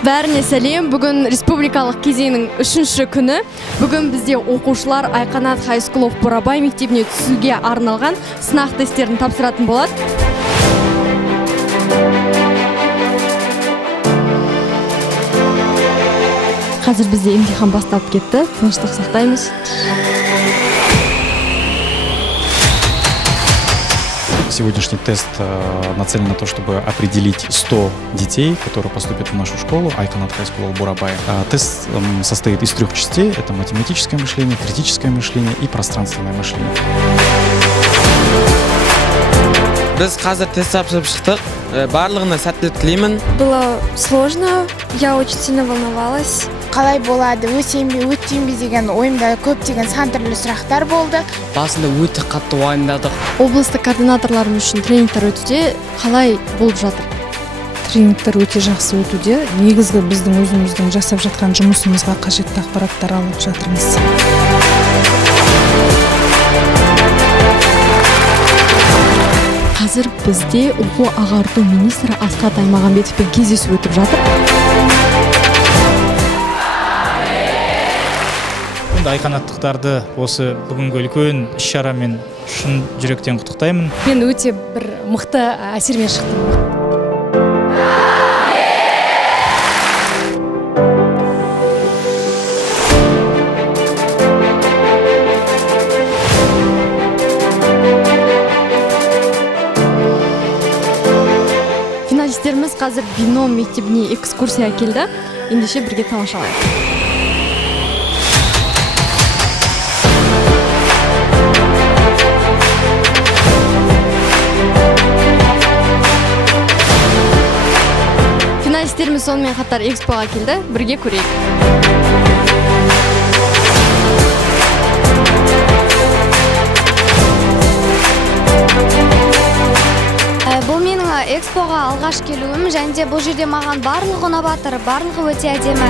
Бәріне сәлем. Бүгін республикалық кезеңнің 3-ші күні. Бүгін бізде оқушылар Айқанат High School of Бурабай мектебіне түсуге арналған сынақ тесттерін тапсыратын болады. Қазір бізде емтихан бастап кетті. Тыныштық сақтаймыз. Сегодняшний тест нацелен на то, чтобы определить 100 детей, которые поступят в нашу школу Айканат High School of Бурабай. Тест состоит из 3 частей. Это математическое мышление, критическое мышление и пространственное мышление. Біз қазір тест тапсырып шықтық. Барлығына сәттілік тілеймін. Было сложно, я очень сильно волновалась. Қалай болады, өтсем бе деген ойымда көптеген сан түрлі сұрақтар болды. Басында өте қатты уайымдадық. Облыстық координаторларым үшін тренингтер өтуде қалай болып жатыр? Тренингтер өте жақсы өтуде. Негізгі біздің өзіміздің жасап жатқан жұмысымызға қажетті ақпараттар алып жатырмыз. Қазір бізде оқу ағарту министрі Асхат Аймағамбетовпен кездесу өтіп жатыр. Айқанаттықтарды осы бүгінгі үлкен іс-шарамен шын жүректен құттықтаймын. Мен өте бір мықты әсермен шықтым. Финалистеріміз қазір бином мектебіне экскурсия келді. Ендеше бірге тамашалайық. Финалистеріміз сонымен қатар экспоға келді. Бірге көрейік. Бұл менің экспоға алғаш келуім, және де бұл жерде маған барлығы ұнап жатыр, барлығы өте әдемі.